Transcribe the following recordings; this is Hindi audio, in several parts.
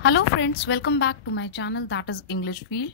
Hello friends, welcome back to my channel, that is English Field,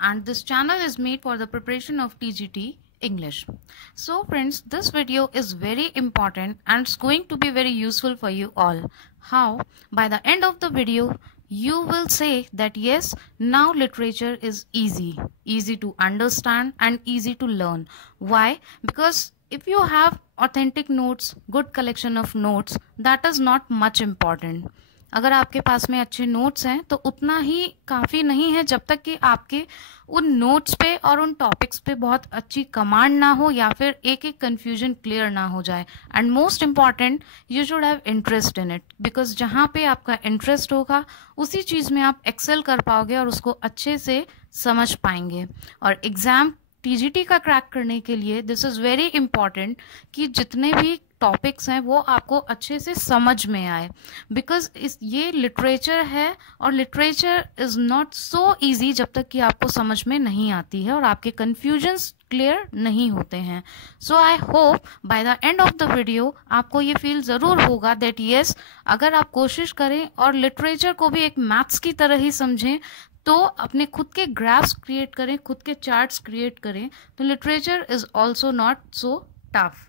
and this channel is made for the preparation of TGT English. So friends, this video is very important and it's going to be very useful for you all. How? By the end of the video, you will say that yes, now literature is easy to understand and easy to learn. Why? Because if you have authentic notes, good collection of notes, that is not much important. अगर आपके पास में अच्छे नोट्स हैं तो उतना ही काफ़ी नहीं है जब तक कि आपके उन नोट्स पे और उन टॉपिक्स पे बहुत अच्छी कमांड ना हो या फिर एक एक कन्फ्यूजन क्लियर ना हो जाए. And most important, you should have interest in it, because जहाँ पे आपका इंटरेस्ट होगा उसी चीज़ में आप एक्सेल कर पाओगे और उसको अच्छे से समझ पाएंगे. और एग्ज़ाम टीजीटी का क्रैक करने के लिए दिस इज़ वेरी इम्पॉर्टेंट कि जितने भी टॉपिक्स हैं वो आपको अच्छे से समझ में आए, बिकॉज ये लिटरेचर है और literature is not so easy जब तक कि आपको समझ में नहीं आती है और आपके कन्फ्यूजन्स क्लियर नहीं होते हैं. So I hope by the end of the video आपको ये फील ज़रूर होगा दैट येस, अगर आप कोशिश करें और लिटरेचर को भी एक मैथ्स की तरह ही समझें, तो अपने खुद के ग्राफ्स क्रिएट करें, खुद के चार्ट्स क्रिएट करें, तो literature is also not so tough.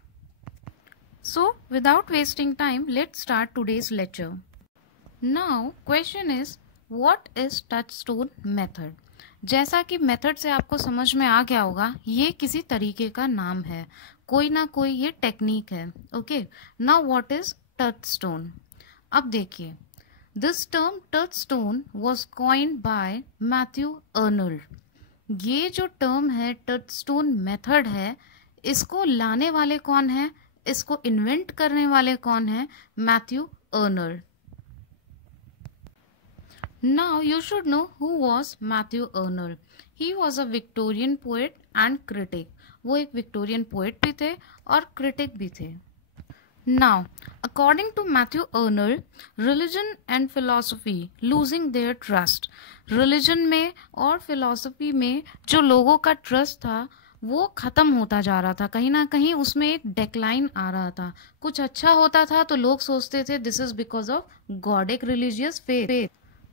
So, without wasting time, let's start today's lecture. Now, question is, what is touchstone method? जैसा कि मेथड से आपको समझ में आ गया होगा, ये किसी तरीके का नाम है, कोई ना कोई ये टेक्निक है. Okay, now what is touchstone? अब देखिए, this term touchstone was coined bye Matthew Arnold. ये जो टर्म है टचस्टोन मेथड है, इसको लाने वाले कौन है, इसको इन्वेंट करने वाले कौन है? Matthew Arnold. Now you should know who was Matthew Arnold. He was a Victorian poet and critic. वो एक विक्टोरियन पोएट भी थे और क्रिटिक भी थे. Now according to Matthew Arnold, religion and philosophy losing their trust. Religion में और फिलॉसफी में जो लोगों का ट्रस्ट था वो ख़त्म होता जा रहा था, कहीं ना कहीं उसमें एक डेक्लाइन आ रहा था. कुछ अच्छा होता था तो लोग सोचते थे this is because of God, एक रिलीजियस फेथ.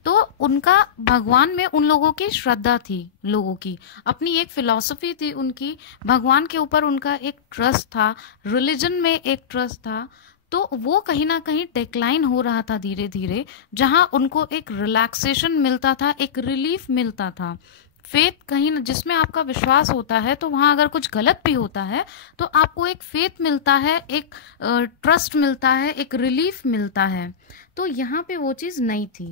तो उनका भगवान में उन लोगों की श्रद्धा थी, लोगों की अपनी एक फिलॉसफी थी, उनकी भगवान के ऊपर उनका एक ट्रस्ट था, रिलीजन में एक ट्रस्ट था. तो वो कहीं ना कहीं डिक्लाइन हो रहा था धीरे धीरे, जहां उनको एक रिलैक्सेशन मिलता था, एक रिलीफ मिलता था. फेथ कहीं ना, जिसमें आपका विश्वास होता है तो वहां अगर कुछ गलत भी होता है तो आपको एक फेथ मिलता है, एक ट्रस्ट मिलता है, एक रिलीफ मिलता है. तो यहाँ पे वो चीज़ नहीं थी.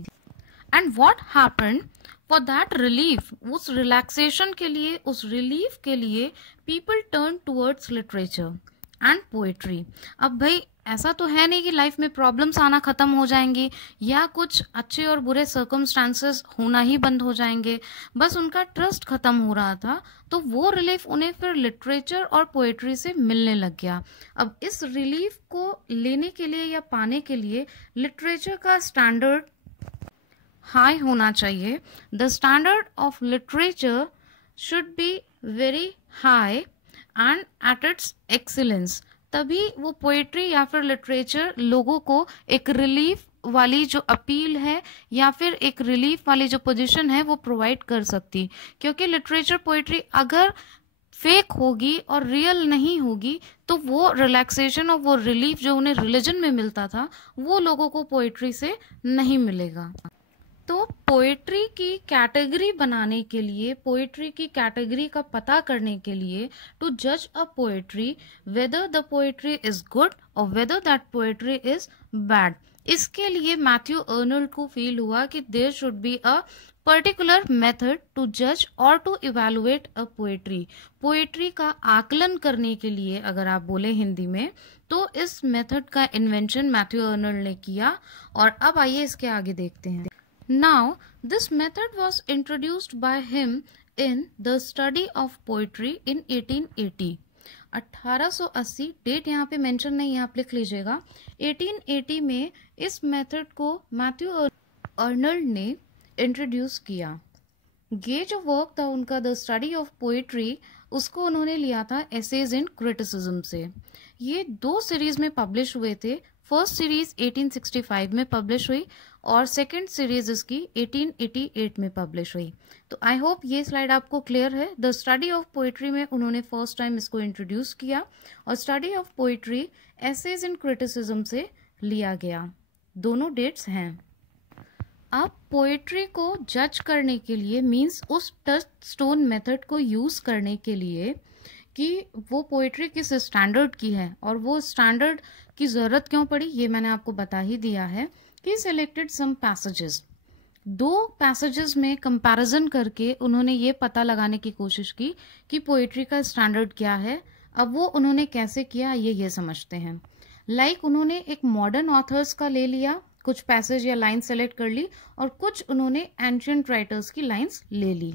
And what happened for that relief, उस रिलैक्सेशन के लिए, उस रिलीफ के लिए people turn towards literature and poetry. अब भाई ऐसा तो है नहीं कि लाइफ में प्रॉब्लम्स आना ख़त्म हो जाएंगी या कुछ अच्छे और बुरे सर्कमस्टांसेस होना ही बंद हो जाएंगे. बस उनका ट्रस्ट ख़त्म हो रहा था तो वो रिलीफ उन्हें फिर लिटरेचर और पोएट्री से मिलने लग गया. अब इस रिलीफ को लेने के लिए या पाने के लिए लिटरेचर का स्टैंडर्ड हाई होना चाहिए. The standard of literature should be very high and at its excellence. तभी वो पोएट्री या फिर लिटरेचर लोगों को एक रिलीफ वाली जो अपील है या फिर एक रिलीफ वाली जो पोजीशन है वो प्रोवाइड कर सकती. क्योंकि लिटरेचर पोएट्री अगर फेक होगी और रियल नहीं होगी तो वो रिलैक्सेशन और वो रिलीफ जो उन्हें रिलीजन में मिलता था वो लोगों को पोएट्री से नहीं मिलेगा. तो पोएट्री की कैटेगरी बनाने के लिए, पोएट्री की कैटेगरी का पता करने के लिए, टू जज a poetry whether the poetry is good और whether that poetry is bad, इसके लिए मैथ्यू अर्नल्ड को फील हुआ कि there should be a particular method to जज और to evaluate a poetry. Poetry का आकलन करने के लिए अगर आप बोले हिंदी में, तो इस मेथड का इन्वेंशन मैथ्यू अर्नल्ड ने किया. और अब आइए इसके आगे देखते हैं. Now, this method was introduced by him in the study of poetry in 1880. 1880 date यहाँ पे मेंशन नहीं है, आप लिख लीजिएगा. 1880 में इस मेथड को मैथ्यू अर्नल्ड ने इंट्रोड्यूस किया. ये जो वर्क था उनका द स्टडी ऑफ पोएट्री, उसको उन्होंने लिया था एसेज इन क्रिटिसिज्म से. ये 2 सीरीज में पब्लिश हुए थे. फर्स्ट सीरीज 1865 में पब्लिश हुई और सेकंड सीरीज इसकी 1888 में पब्लिश हुई। तो आई होप ये स्लाइड आपको क्लियर है। द स्टडी ऑफ पोइट्री में उन्होंने फर्स्ट टाइम इसको इंट्रोड्यूस किया और study of poetry essays in criticism से लिया गया। दोनों डेट्स हैं। अब पोएट्री को जज करने के लिए मींस उस टच स्टोन मेथड को यूज करने के लिए कि वो पोएट्री किस स्टैंडर्ड की है और वो स्टैंडर्ड की जरूरत क्यों पड़ी, ये मैंने आपको बता ही दिया है कि सिलेक्टेड सम पैसेजेस। 2 पैसेजेस में कंपैरिजन करके उन्होंने ये पता लगाने की कोशिश की कि पोएट्री का स्टैंडर्ड क्या है। अब वो उन्होंने कैसे किया ये समझते हैं। उन्होंने एक मॉडर्न ऑथर्स का ले लिया, कुछ पैसेज या लाइन सेलेक्ट कर ली और कुछ उन्होंने एंशिएंट राइटर्स की लाइंस ले ली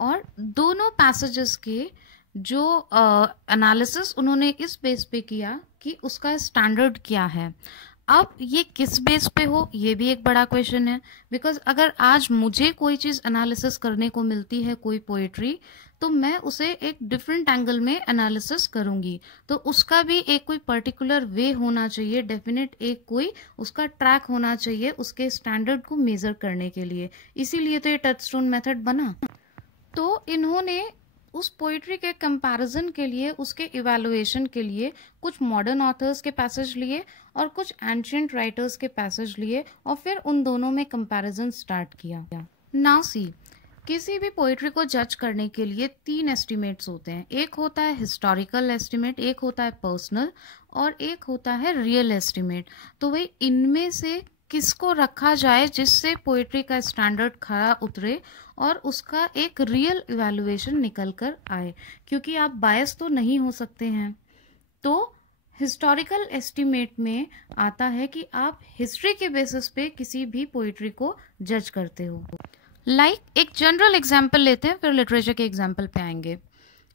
और दोनों पैसेजेस के जो एनालिसिस उन्होंने इस बेस पे किया कि उसका स्टैंडर्ड क्या है। अब ये किस बेस पे हो ये भी एक बड़ा क्वेश्चन है, बिकॉज अगर आज मुझे कोई चीज एनालिसिस करने को मिलती है कोई पोएट्री तो मैं उसे एक डिफरेंट एंगल में एनालिसिस करूंगी, तो उसका भी एक कोई पर्टिकुलर वे होना चाहिए, डेफिनेट एक कोई उसका ट्रैक होना चाहिए उसके स्टैंडर्ड को मेजर करने के लिए। इसीलिए तो ये टचस्टोन मेथड बना। तो इन्होंने उस पोइट्री के कंपैरिजन के लिए, उसके इवैल्यूएशन के लिए कुछ मॉडर्न ऑथर्स के पैसेज लिए और कुछ एंशिएंट राइटर्स के पैसेज लिए और फिर उन दोनों में कंपैरिजन स्टार्ट किया। नाउ सी, किसी भी पोइट्री को जज करने के लिए 3 एस्टिमेट्स होते हैं। एक होता है हिस्टोरिकल एस्टिमेट, एक होता है पर्सनल और एक होता है रियल एस्टिमेट। तो भाई इनमें से किसको रखा जाए जिससे पोइट्री का स्टैंडर्ड खरा उतरे और उसका एक रियल इवैल्यूएशन निकल कर आए, क्योंकि आप बायस तो नहीं हो सकते हैं। तो हिस्टोरिकल एस्टिमेट में आता है कि आप हिस्ट्री के बेसिस पे किसी भी पोइट्री को जज करते हो। एक जनरल एग्जाम्पल लेते हैं, फिर लिटरेचर के एग्जाम्पल पे आएंगे।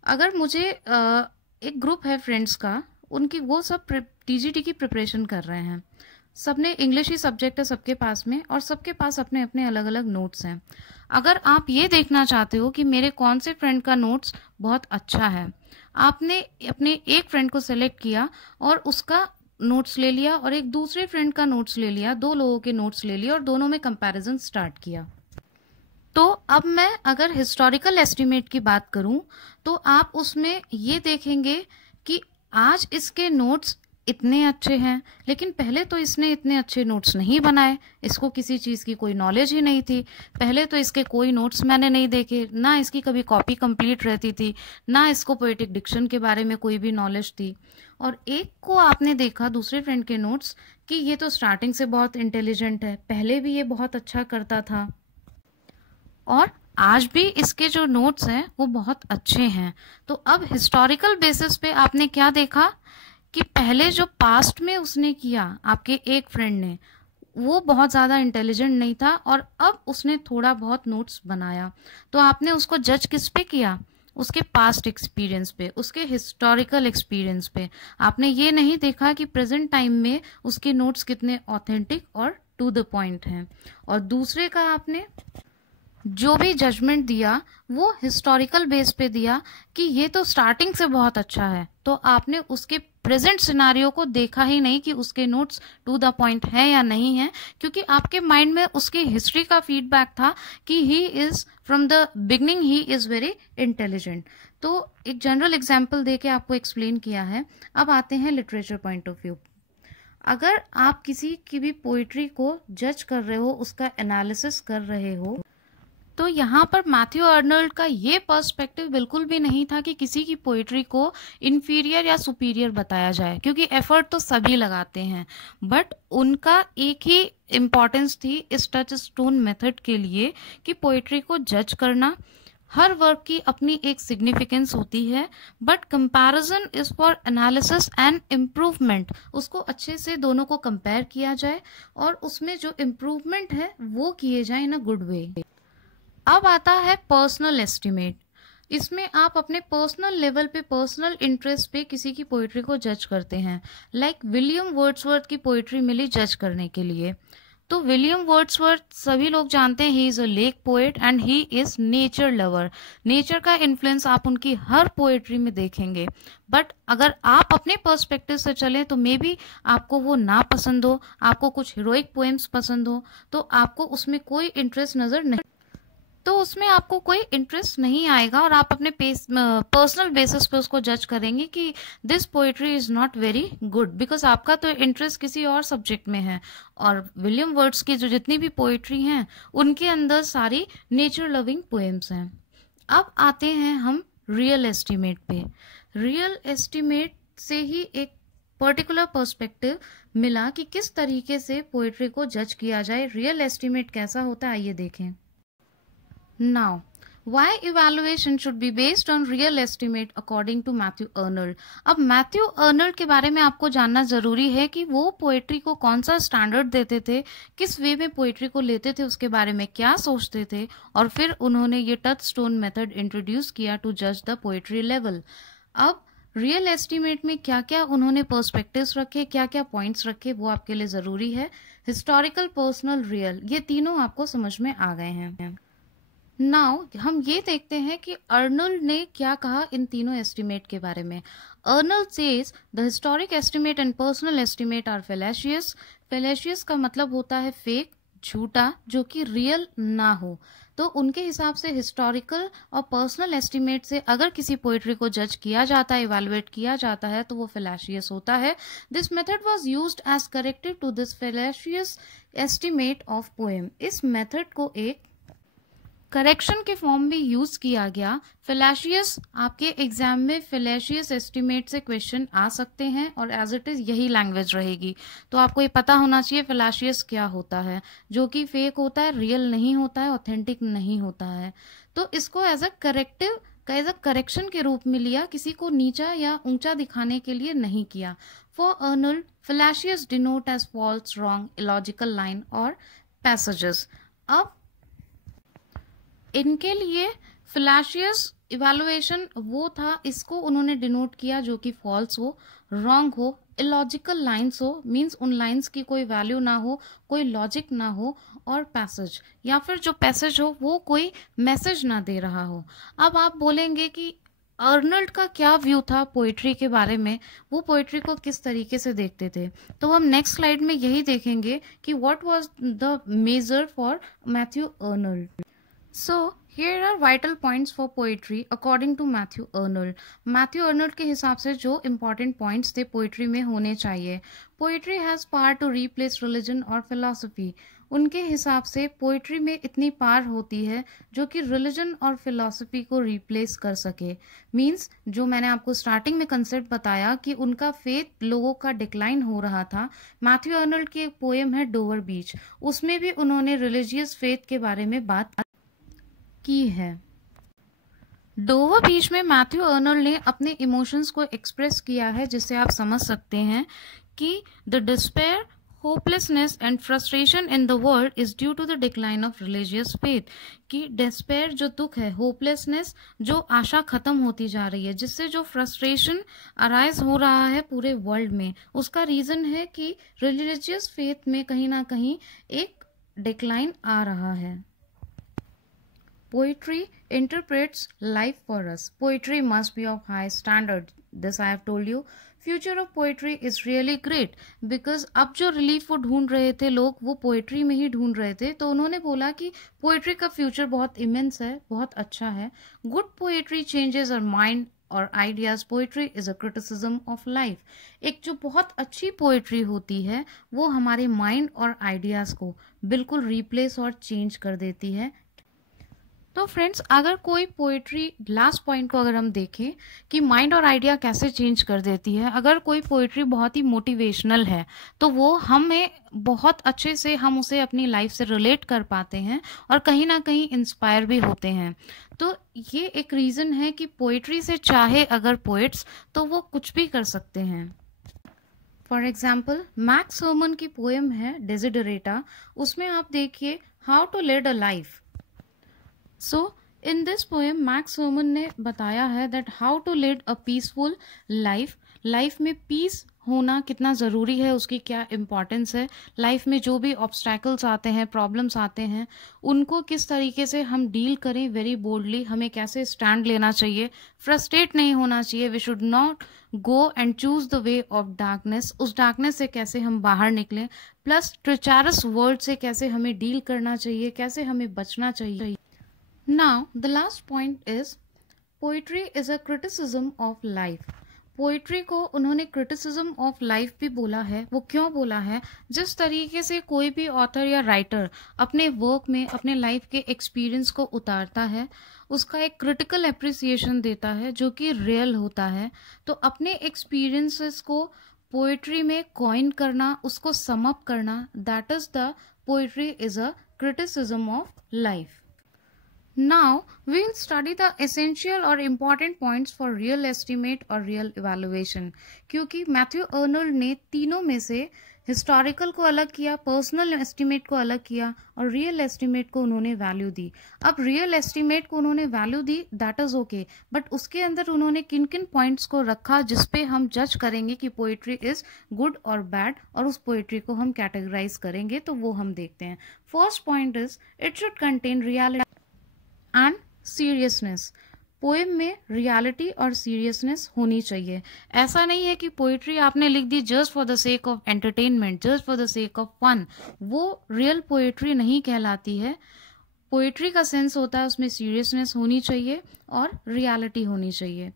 अगर मुझे एक ग्रुप है फ्रेंड्स का, उनकी वो सब टीजीटी की प्रिपरेशन कर रहे हैं, सबने इंग्लिश ही सब्जेक्ट है सबके पास में और सबके पास अपने अपने अलग अलग नोट्स हैं। अगर आप ये देखना चाहते हो कि मेरे कौन से फ्रेंड का नोट्स बहुत अच्छा है, आपने अपने एक फ्रेंड को सेलेक्ट किया और उसका नोट्स ले लिया और एक दूसरे फ्रेंड का नोट्स ले लिया, 2 लोगों के नोट्स ले लिया और दोनों में कंपैरिजन स्टार्ट किया। तो अब मैं अगर हिस्टोरिकल एस्टिमेट की बात करूं तो आप उसमें ये देखेंगे कि आज इसके नोट्स इतने अच्छे हैं, लेकिन पहले तो इसने इतने अच्छे नोट्स नहीं बनाए, इसको किसी चीज़ की कोई नॉलेज ही नहीं थी। पहले तो इसके कोई नोट्स मैंने नहीं देखे, ना इसकी कभी कॉपी कंप्लीट रहती थी, ना इसको पोएटिक डिक्शन के बारे में कोई भी नॉलेज थी। और एक को आपने देखा दूसरे फ्रेंड के नोट्स कि ये तो स्टार्टिंग से बहुत इंटेलिजेंट है, पहले भी ये बहुत अच्छा करता था और आज भी इसके जो नोट्स हैं वो बहुत अच्छे हैं। तो अब हिस्टोरिकल बेसिस पे आपने क्या देखा कि पहले जो पास्ट में उसने किया आपके एक फ्रेंड ने, वो बहुत ज़्यादा इंटेलिजेंट नहीं था और अब उसने थोड़ा बहुत नोट्स बनाया। तो आपने उसको जज किस पे किया? उसके पास्ट एक्सपीरियंस पे, उसके हिस्टोरिकल एक्सपीरियंस पे। आपने ये नहीं देखा कि प्रेजेंट टाइम में उसके नोट्स कितने ऑथेंटिक और टू द पॉइंट हैं। और दूसरे का आपने जो भी जजमेंट दिया वो हिस्टोरिकल बेस पे दिया कि ये तो स्टार्टिंग से बहुत अच्छा है, तो आपने उसके प्रेजेंट सिनारियो को देखा ही नहीं कि उसके नोट्स टू द पॉइंट है या नहीं है, क्योंकि आपके माइंड में उसकी हिस्ट्री का फीडबैक था कि he is from the beginning he is very intelligent. तो एक जनरल एग्जाम्पल दे के आपको एक्सप्लेन किया है। अब आते हैं लिटरेचर पॉइंट ऑफ व्यू। अगर आप किसी की भी पोइट्री को जज कर रहे हो, उसका एनालिसिस कर रहे हो, तो यहाँ पर मैथ्यू अर्नल्ड का ये पर्सपेक्टिव बिल्कुल भी नहीं था कि किसी की पोइट्री को इन्फीरियर या सुपीरियर बताया जाए, क्योंकि एफर्ट तो सभी लगाते हैं, बट उनका एक ही इम्पॉर्टेंस थी इस टच स्टोन मेथड के लिए कि पोइट्री को जज करना। हर वर्क की अपनी एक सिग्निफिकेंस होती है, but comparison is for analysis and improvement. उसको अच्छे से दोनों को कंपेयर किया जाए और उसमें जो इम्प्रूवमेंट है वो किए जाए इन अ गुड वे। अब आता है पर्सनल एस्टिमेट। इसमें आप अपने पर्सनल लेवल पे, पर्सनल इंटरेस्ट पे किसी की पोइट्री को जज करते हैं। विलियम वर्ड्सवर्थ की पोइट्री मिली जज करने के लिए। तो विलियम वर्ड्सवर्थ सभी लोग जानते हैं, he is a lake poet and he is nature lover. Nature का इन्फ्लुएंस आप उनकी हर पोएट्री में देखेंगे, बट अगर आप अपने पर्सपेक्टिव से चलें तो मे बी आपको वो ना पसंद हो, आपको कुछ हीरोइक पोएम्स पसंद हो तो आपको उसमें कोई इंटरेस्ट नजर नहीं, तो उसमें आपको कोई इंटरेस्ट नहीं आएगा और आप अपने पर्सनल बेसिस पे उसको जज करेंगे कि this poetry is not very good, because आपका तो इंटरेस्ट किसी और सब्जेक्ट में है। और विलियम वर्ड्स की जो जितनी भी पोइट्री हैं उनके अंदर सारी नेचर लविंग पोएम्स हैं। अब आते हैं हम रियल एस्टीमेट पे। रियल एस्टीमेट से ही एक पर्टिकुलर पर्सपेक्टिव मिला कि किस तरीके से पोइट्री को जज किया जाए, रियल एस्टीमेट कैसा होता है, आइए देखें। Now, why evaluation should be based on real estimate according to Matthew Arnold? अब मैथ्यू अर्नल्ड के बारे में आपको जानना जरूरी है कि वो पोएट्री को कौन सा स्टैंडर्ड देते थे, किस वे में पोएट्री को लेते थे, उसके बारे में क्या सोचते थे, और फिर उन्होंने ये टचस्टोन मेथड इंट्रोड्यूस किया टू जज द पोएट्री लेवल। अब रियल एस्टीमेट में क्या क्या उन्होंने पर्सपेक्टिव्स रखे, क्या क्या पॉइंट्स रखे, वो आपके लिए जरूरी है। हिस्टोरिकल, पर्सनल, रियल, ये तीनों आपको समझ में आ गए हैं। नाउ हम ये देखते हैं कि अर्नल्ड ने क्या कहा इन तीनों एस्टिमेट के बारे में। Arnold says the historic estimate and personal estimate are fallacious. Fallacious का मतलब होता है फेक, झूठा, जो कि रियल ना हो। तो उनके हिसाब से हिस्टोरिकल और पर्सनल एस्टिमेट से अगर किसी पोइट्री को जज किया जाता है, इवेलुएट किया जाता है, तो वो फेलेशियस होता है। This method was used as corrective to this fallacious estimate of poem. इस मेथड को एक करेक्शन के फॉर्म में यूज किया गया। फेलेशियस, आपके एग्जाम में फेलेशियस एस्टिमेट से क्वेश्चन आ सकते हैं और एज इट इज यही लैंग्वेज रहेगी, तो आपको ये पता होना चाहिए फेलेशियस क्या होता है, जो कि फेक होता है, रियल नहीं होता है, ऑथेंटिक नहीं होता है। तो इसको as a corrective, as a correction के रूप में लिया, किसी को नीचा या ऊंचा दिखाने के लिए नहीं किया। For Arnold, fallacious denote as false, wrong, illogical line और पैसेजेस। अब इनके लिए फेलेशियस इवैल्यूएशन वो था, इसको उन्होंने डिनोट किया जो कि फॉल्स हो, रॉन्ग हो, इलॉजिकल लाइन्स हो, मींस उन लाइन्स की कोई वैल्यू ना हो, कोई लॉजिक ना हो, और पैसेज, या फिर जो पैसेज हो वो कोई मैसेज ना दे रहा हो। अब आप बोलेंगे कि अर्नल्ड का क्या व्यू था पोइट्री के बारे में, वो पोइट्री को किस तरीके से देखते थे, तो हम नेक्स्ट स्लाइड में यही देखेंगे कि what was the major for Matthew Arnold. So, here are vital points for poetry according to Matthew Arnold. Matthew Arnold के हिसाब से जो important points थे poetry में होने चाहिए। Poetry has power to replace religion और philosophy. उनके हिसाब से पोइट्री में इतनी पार होती है जो कि रिलीजन और फिलॉसफी को रिप्लेस कर सके। मींस जो मैंने आपको स्टार्टिंग में कंसेप्ट बताया कि उनका फेथ लोगों का डिक्लाइन हो रहा था। मैथ्यू अर्नल्ड की एक पोएम है डोवर बीच, उसमें भी उन्होंने रिलीजियस फेथ के बारे में बात की है। डोवर बीच में मैथ्यू अर्नल्ड ने अपने इमोशंस को एक्सप्रेस किया है, जिससे आप समझ सकते हैं कि the despair, hopelessness and frustration in the world is due to the decline of religious faith. कि डिस्पेयर जो दुख है, होपलेसनेस जो आशा खत्म होती जा रही है, जिससे जो फ्रस्ट्रेशन अराइज हो रहा है पूरे वर्ल्ड में, उसका रीजन है कि रिलीजियस फेथ में कहीं ना कहीं एक डिक्लाइन आ रहा है। Poetry interprets life for us. Poetry must be of high standard. This I have told you. Future of poetry is really great because अब जो रिलीफ वो ढूंढ रहे थे लोग, वो पोएट्री में ही ढूंढ रहे थे, तो उन्होंने बोला कि पोएट्री का फ्यूचर बहुत इमेंस है, बहुत अच्छा है। Good poetry changes our mind और ideas. Poetry is a criticism of life. एक जो बहुत अच्छी पोएट्री होती है वो हमारे माइंड और आइडियाज को बिल्कुल रिप्लेस और चेंज कर देती है। तो फ्रेंड्स, अगर कोई पोइट्री, लास्ट पॉइंट को अगर हम देखें कि माइंड और आइडिया कैसे चेंज कर देती है, अगर कोई पोइट्री बहुत ही मोटिवेशनल है तो वो हमें बहुत अच्छे से, हम उसे अपनी लाइफ से रिलेट कर पाते हैं और कहीं ना कहीं इंस्पायर भी होते हैं। तो ये एक रीज़न है कि पोइट्री से चाहे अगर पोइट्स, तो वो कुछ भी कर सकते हैं। फॉर एग्जाम्पल, मैक्स हर्मन की पोएम है डेजिडरेटा, उसमें आप देखिए how to lead a life. So in this poem Max Ehrmann ने बताया है that how to lead a peaceful life life में पीस होना कितना ज़रूरी है, उसकी क्या इम्पोर्टेंस है, लाइफ में जो भी ऑब्स्टैकल्स आते हैं, प्रॉब्लम्स आते हैं, उनको किस तरीके से हम डील करें वेरी बोल्डली, हमें कैसे स्टैंड लेना चाहिए, फ्रस्ट्रेट नहीं होना चाहिए, we should not go and choose the way of darkness, उस डार्कनेस से कैसे हम बाहर निकलें, प्लस ट्रेचरस वर्ड से कैसे हमें डील करना चाहिए, कैसे हमें बचना चाहिए. Now the last point is poetry is a criticism of life. Poetry को उन्होंने क्रिटिसिज्म ऑफ लाइफ भी बोला है. वो क्यों बोला है? जिस तरीके से कोई भी ऑथर या राइटर अपने वर्क में अपने लाइफ के एक्सपीरियंस को उतारता है, उसका एक क्रिटिकल एप्रिसिएशन देता है जो कि रियल होता है. तो अपने एक्सपीरियंसेस को पोइट्री में कॉइन करना, उसको सम अप करना, that is the poetry is a criticism of life. Now we'll study the essential or important points for real estimate or real evaluation. क्योंकि मैथ्यू अर्नल्ड ने तीनों में से हिस्टोरिकल को अलग किया, पर्सनल एस्टिमेट को अलग किया और रियल एस्टिमेट को उन्होंने वैल्यू दी. अब रियल एस्टिमेट को उन्होंने value the, that is okay, but उसके अंदर उन्होंने किन किन पॉइंट्स को रखा जिसपे हम जज करेंगे कि पोइट्री इज गुड और बैड, और उस पोइट्री को हम कैटेगराइज करेंगे, तो वो हम देखते हैं. First point is it should contain reality and seriousness. Poem में रियलिटी और सीरियसनेस होनी चाहिए. ऐसा नहीं है कि पोइट्री आपने लिख दी just for the sake of entertainment, just for the sake of fun, वो रियल पोइट्री नहीं कहलाती है. पोइट्री का सेंस होता है उसमें सीरियसनेस होनी चाहिए और रियलिटी होनी चाहिए.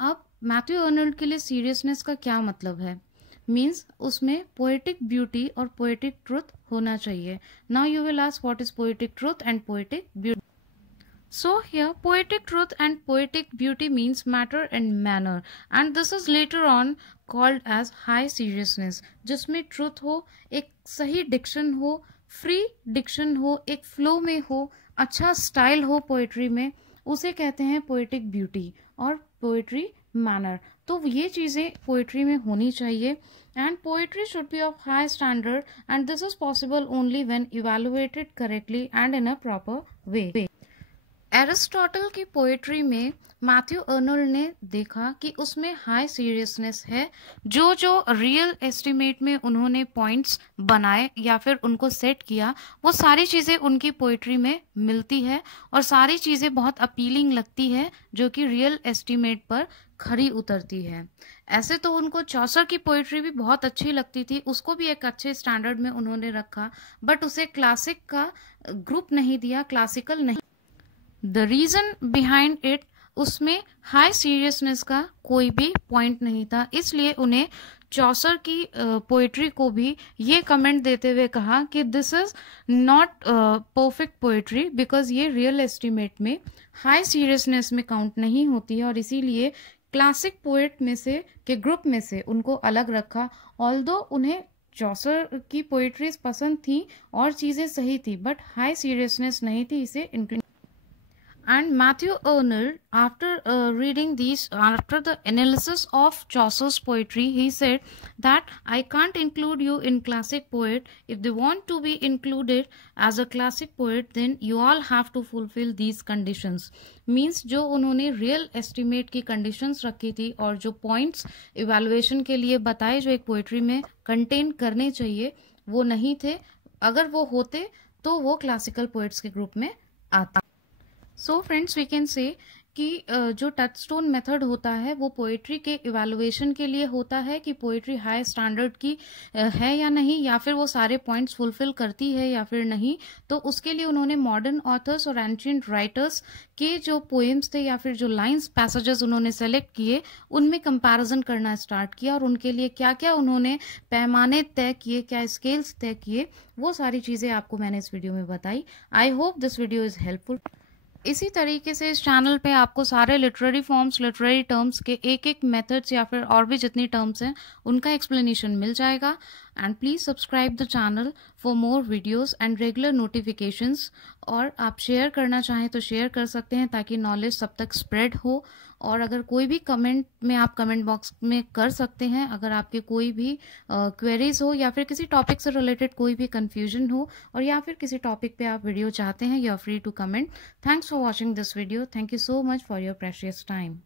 अब मैथ्यू अर्नल्ड के लिए सीरियसनेस का क्या मतलब है? मीन्स उसमें पोएटिक ब्यूटी और पोएटिक ट्रुथ होना चाहिए. Now you will ask what is poetic truth and poetic beauty. So here poetic truth and poetic beauty means matter and manner, and this is later on called as high seriousness, जिसमें truth हो, एक सही diction हो, free diction हो, एक flow में हो, अच्छा style हो poetry में, उसे कहते हैं poetic beauty और poetry manner. तो ये चीज़ें poetry में होनी चाहिए. And poetry should be of high standard, and this is possible only when evaluated correctly and in a proper way. Aristotle की पोएट्री में मैथ्यू अर्नल्ड ने देखा कि उसमें हाई सीरियसनेस है. जो जो रियल एस्टिमेट में उन्होंने पॉइंट्स बनाए या फिर उनको सेट किया, वो सारी चीज़ें उनकी पोएट्री में मिलती है और सारी चीज़ें बहुत अपीलिंग लगती है जो कि रियल एस्टिमेट पर खरी उतरती है. ऐसे तो उनको चौसर की पोएट्री भी बहुत अच्छी लगती थी, उसको भी एक अच्छे स्टैंडर्ड में उन्होंने रखा, बट उसे क्लासिक का ग्रुप नहीं दिया, क्लासिकल नहीं. द रीजन बिहाइंड इट, उसमें हाई सीरियसनेस का कोई भी पॉइंट नहीं था, इसलिए उन्हें चौसर की पोएट्री को भी ये कमेंट देते हुए कहा कि this is not perfect poetry, because ये रियल एस्टिमेट में हाई सीरियसनेस में काउंट नहीं होती है, और इसीलिए क्लासिक पोएट में से के ग्रुप में से उनको अलग रखा. ऑल्दो उन्हें चौसर की पोएट्रीज पसंद थी और चीज़ें सही थी, बट हाई सीरियसनेस नहीं थी, इसे include. And Matthew Arnold, after reading these, after the analysis of Chaucer's poetry, he said that I can't include you in classic poet. If they want to be included as a classic poet, then you all have to fulfill these conditions. Means जो उन्होंने real estimate की conditions रखी थी और जो points evaluation के लिए बताए जो एक poetry में contain करने चाहिए, वो नहीं थे. अगर वो होते तो वो classical poets के group में आता. So friends, we can say कि जो टचस्टोन मेथड होता है वो पोइट्री के इवैल्यूएशन के लिए होता है कि पोइट्री हाई स्टैंडर्ड की है या नहीं, या फिर वो सारे पॉइंट्स फुलफिल करती है या फिर नहीं. तो उसके लिए उन्होंने मॉडर्न ऑथर्स और एंशिएंट राइटर्स के जो पोएम्स थे या फिर जो लाइन्स पैसेजेस उन्होंने सेलेक्ट किए, उनमें कंपैरिजन करना स्टार्ट किया और उनके लिए क्या क्या उन्होंने पैमाने तय किए, क्या स्केल्स तय किए, वो सारी चीज़ें आपको मैंने इस वीडियो में बताई. I hope this video is helpful. इसी तरीके से इस चैनल पे आपको सारे लिटरेरी फॉर्म्स, लिटरेरी टर्म्स के एक एक मेथड्स या फिर और भी जितनी टर्म्स हैं उनका एक्सप्लेनेशन मिल जाएगा. And please subscribe the channel for more videos and regular notifications. और आप शेयर करना चाहें तो शेयर कर सकते हैं ताकि नॉलेज सब तक स्प्रेड हो. और अगर कोई भी कमेंट में आप कमेंट बॉक्स में कर सकते हैं, अगर आपके कोई भी क्वेरीज हो या फिर किसी टॉपिक से रिलेटेड कोई भी कंफ्यूजन हो और या फिर किसी टॉपिक पे आप वीडियो चाहते हैं, you are free to comment. Thanks for watching this video. Thank you so much for your precious time.